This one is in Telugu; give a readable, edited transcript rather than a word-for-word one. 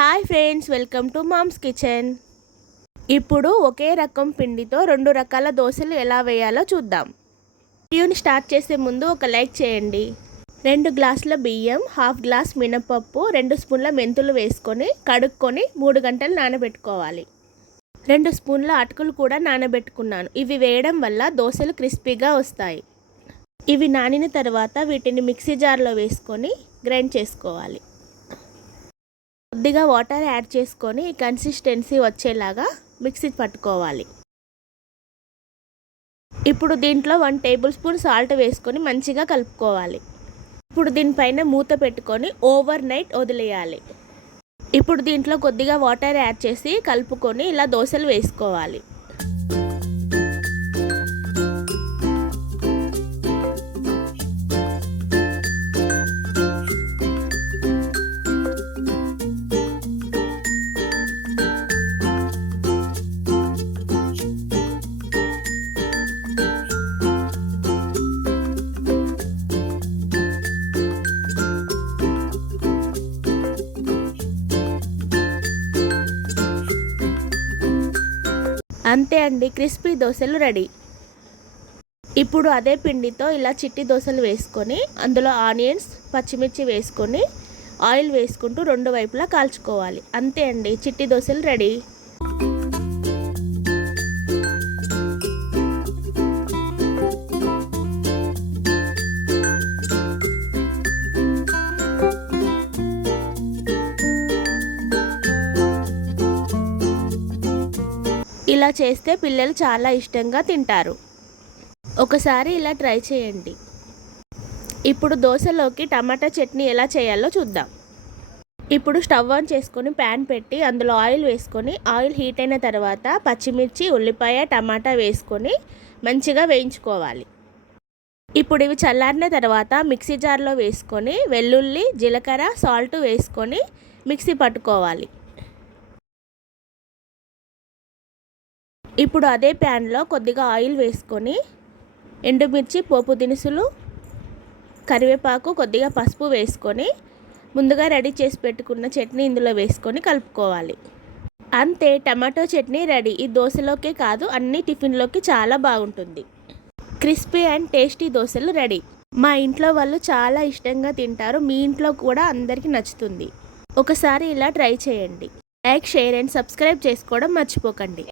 Hi friends, welcome to mom's kitchen. ఇప్పుడు ఒకే రకం పిండితో 2 రకాల దోశలు ఎలా వేయాలో చూద్దాం. వీడియోని స్టార్ట్ చేసే ముందు ఒక లైక్ చేయండి. 2 గ్లాసుల బియ్యం, 1/2 గ్లాస్ మినపప్పు, 2 స్పూన్ల మెంతులు వేసుకొని కడుక్కొని 3 గంటలు నానబెట్టుకోవాలి. 2 స్పూన్ల అటుకులు కూడా నానబెట్టుకున్నాను. ఇవి వేయడం వల్ల దోశలు క్రిస్పీగా వస్తాయి. ఇవి నానిన తర్వాత వీటిని మిక్సీ జార్లో వేసుకొని గ్రైండ్ చేసుకోవాలి. కొద్దిగా వాటర్ యాడ్ చేసుకొని ఈ కన్సిస్టెన్సీ వచ్చేలాగా మిక్సీ పట్టుకోవాలి. ఇప్పుడు దీంట్లో 1 టేబుల్ స్పూన్ సాల్ట్ వేసుకొని మంచిగా కలుపుకోవాలి. ఇప్పుడు దీనిపైన మూత పెట్టుకొని ఓవర్ నైట్ వదిలేయాలి. ఇప్పుడు దీంట్లో కొద్దిగా వాటర్ యాడ్ చేసి కలుపుకొని ఇలా దోశలు వేసుకోవాలి. అంతే అండి, క్రిస్పీ దోశలు రెడీ. ఇప్పుడు అదే పిండితో ఇలా చిట్టి దోశలు వేసుకొని అందులో ఆనియన్స్, పచ్చిమిర్చి వేసుకొని ఆయిల్ వేసుకుంటూ 2 వైపులా కాల్చుకోవాలి. అంతే అండి, చిట్టి దోశలు రెడీ. ఇలా చేస్తే పిల్లలు చాలా ఇష్టంగా తింటారు. ఒకసారి ఇలా ట్రై చేయండి. ఇప్పుడు దోశలోకి టమాటా చట్నీ ఎలా చేయాలో చూద్దాం. ఇప్పుడు స్టవ్ ఆన్ చేసుకొని ప్యాన్ పెట్టి అందులో ఆయిల్ వేసుకొని ఆయిల్ హీట్ అయిన తర్వాత పచ్చిమిర్చి, ఉల్లిపాయ, టమాటా వేసుకొని మంచిగా వేయించుకోవాలి. ఇప్పుడు ఇవి చల్లారిన తర్వాత మిక్సీ జార్లో వేసుకొని వెల్లుల్లి, జీలకర్ర, సాల్ట్ వేసుకొని మిక్సీ పట్టుకోవాలి. ఇప్పుడు అదే ప్యాన్లో కొద్దిగా ఆయిల్ వేసుకొని ఎండుమిర్చి, పోపు దినుసులు, కరివేపాకు, కొద్దిగా పసుపు వేసుకొని ముందుగా రెడీ చేసి పెట్టుకున్న చట్నీ ఇందులో వేసుకొని కలుపుకోవాలి. అంతే, టమాటో చట్నీ రెడీ. ఈ దోశలోకే కాదు అన్ని టిఫిన్లోకి చాలా బాగుంటుంది. క్రిస్పీ అండ్ టేస్టీ దోశలు రెడీ. మా ఇంట్లో వాళ్ళు చాలా ఇష్టంగా తింటారు. మీ ఇంట్లో కూడా అందరికీ నచ్చుతుంది. ఒకసారి ఇలా ట్రై చేయండి. లైక్, షేర్ అండ్ సబ్స్క్రైబ్ చేసుకోవడం మర్చిపోకండి.